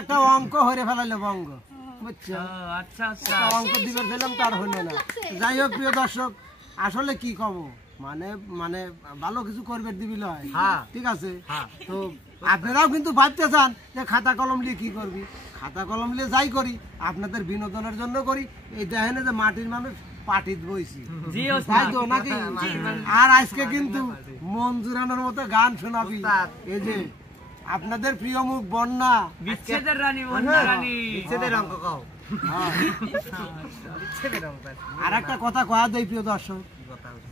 একটা অঙ্ক হরে ফেলাইলো বঙ্গ, বুঝছো? অঙ্ক দিবার দিলাম তার হইলো না। যাই হোক প্রিয় দর্শক, আসলে কি কব, মানে মানে ভালো কিছু করবে দিবি লয়, ঠিক আছে? তো আপনারাও কিন্তু ভাবতে চান যে খাতা কলম নিয়ে কি করবি, খাতা কলম নিয়ে যাই করি আপনাদের বিনোদনের জন্য করি। এই দেখেন যে মাটির মানুষ পাটিত বইছি, তাই তো নাকি? আর আজকে কিন্তু মন জুড়ানোর মতো গান শোনাবি, এই যে আপনাদের প্রিয় মুখ বন্যা, বিচ্ছেদের রানী, বন্যা রানী, বিচ্ছেদের অঙ্ক কও। আর একটা কথা কয়া দেই প্রিয় দর্শক,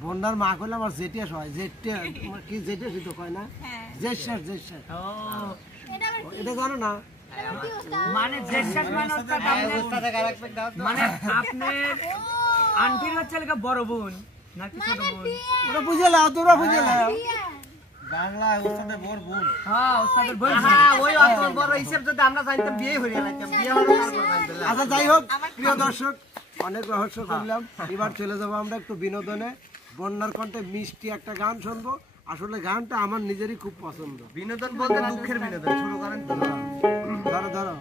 বন্যার মা কইলে আমার জেঠিয়া সবাই, জেঠিয়া কি জেঠিয়া শুধু কয় না, জেঠার জেঠার, এটা জানো না? মানে জেঠার মানে আপনার আন্টির হচ্ছে বড় বোন নাকি ছোট বোন? ওরা বুঝে লাও, তোরা বুঝে লাও। বাংলা ওস্তাদের বড় বোন। হ্যাঁ, ওস্তাদের বোন। হ্যাঁ, ওই অত বড় হিসাব যদি আমরা জানতাম বিয়ে হইয়া যাইতাম, বিয়ে হলো তারপর জানতাম। আচ্ছা যাই হোক প্রিয় দর্শক, অনেক রহস্য করলাম, এবার চলে যাবো আমরা একটু বিনোদনে। বন্যার কণ্ঠে মিষ্টি একটা গান শুনবো। আসলে গানটা আমার নিজেরই খুব পছন্দ। বিনোদন বলতে দুঃখের বিনোদন, শুরু করেন তো। ধরো ধরো।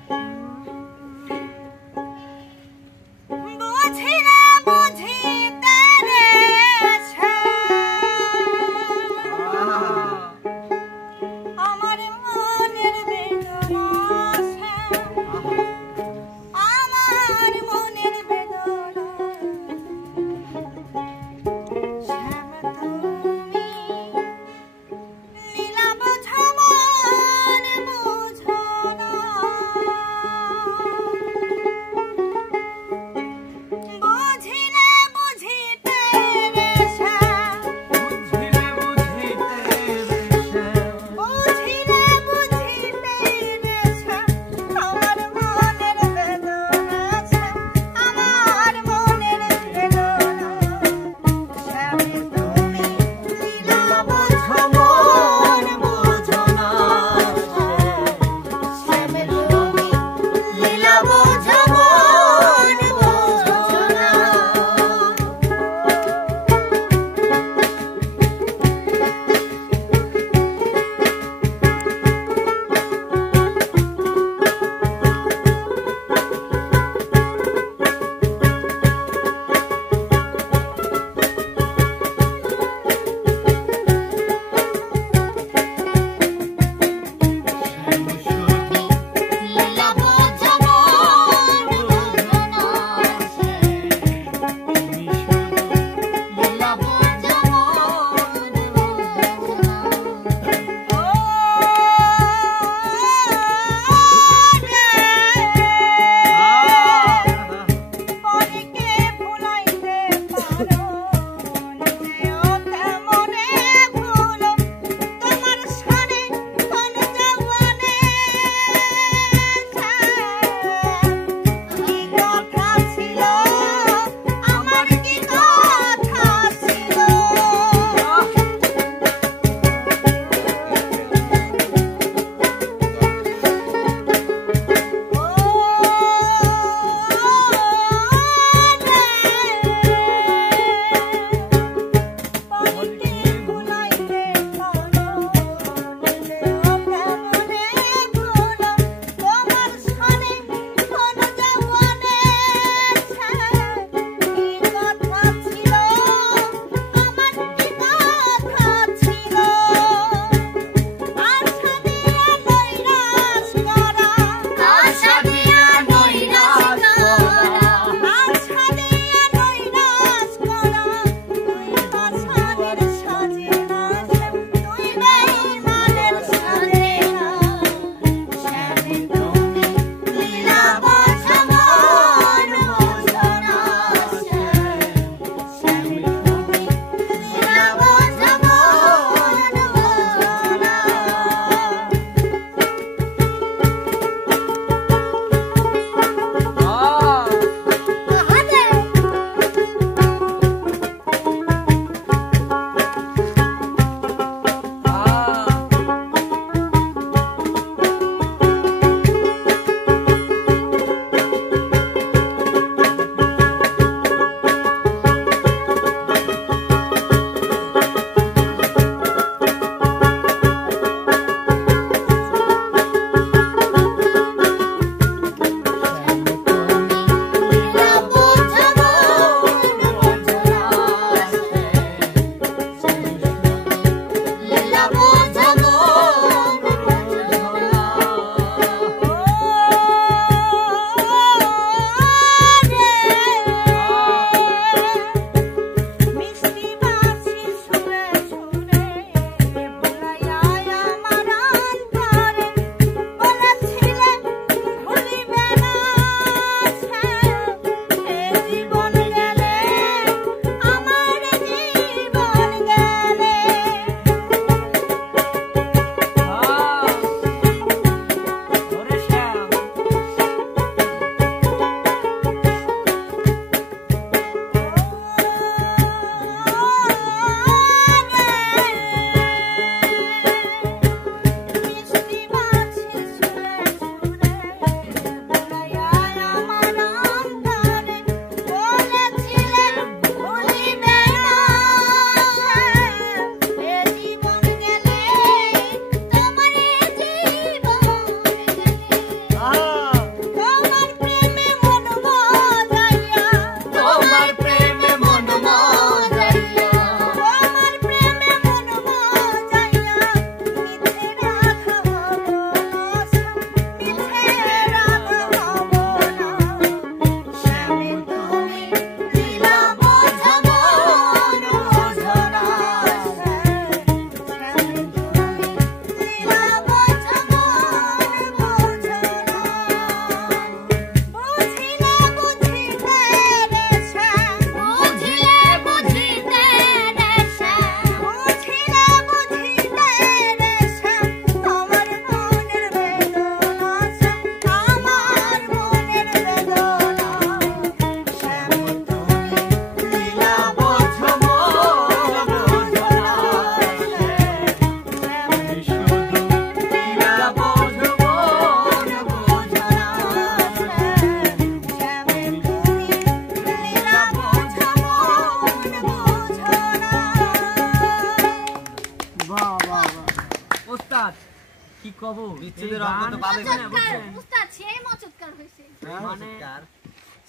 বাবু বিচ্ছেদের এই অঙ্ক তো গান ভালোই শুনে জানে। বুঝছেন? উস্তাদ সেই মচৎকার হয়েছে মানে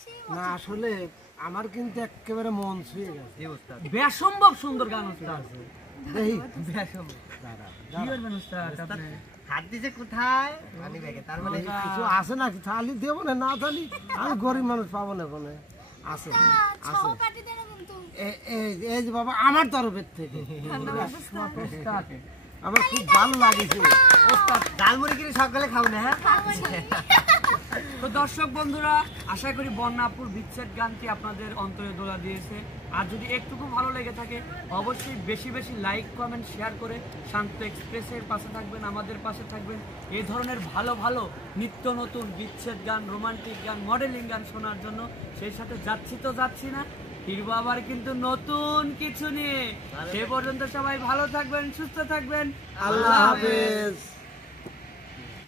সেই না আসলে আমার কিন্তু একেবারে মন ছুঁয়ে গেছে। জি উস্তাদ। বেসম্ভব সুন্দর গান উস্তাদ। দেখি দাঁড়া। কি করবেন উস্তাদ আপনি? হাত দিছে কোথায়? মানি ব্যাগে। তার মানে কিছু আছে নাকি? থালি দেবো না, না থালি আমি গরিব মানুষ পাবো না কোনো। আছে আছে সহপাঠী দেন কিন্তু এই যে বাবা আমার তরফের থেকে উস্তাদ আমার খুব ভালো লাগেছে। ঝালমুড়ি কিনে সকালে খাও না, হ্যাঁ? তো দর্শক বন্ধুরা, আশা করি বন্যাপুর বিচ্ছেদ গানটি আপনাদের অন্তরে দোলা দিয়েছে। আর যদি একটুকু ভালো লেগে থাকে অবশ্যই বেশি বেশি লাইক কমেন্ট শেয়ার করে শান্ত এক্সপ্রেসের পাশে থাকবেন, আমাদের পাশে থাকবেন। এই ধরনের ভালো ভালো নিত্য নতুন বিচ্ছেদ গান, রোমান্টিক গান, মডেলিং গান শোনার জন্য। সেই সাথে যাচ্ছি না, ফিরবো আবার কিন্তু নতুন কিছু নিয়ে। সে পর্যন্ত সবাই ভালো থাকবেন, সুস্থ থাকবেন। আল্লাহ হাফেজ।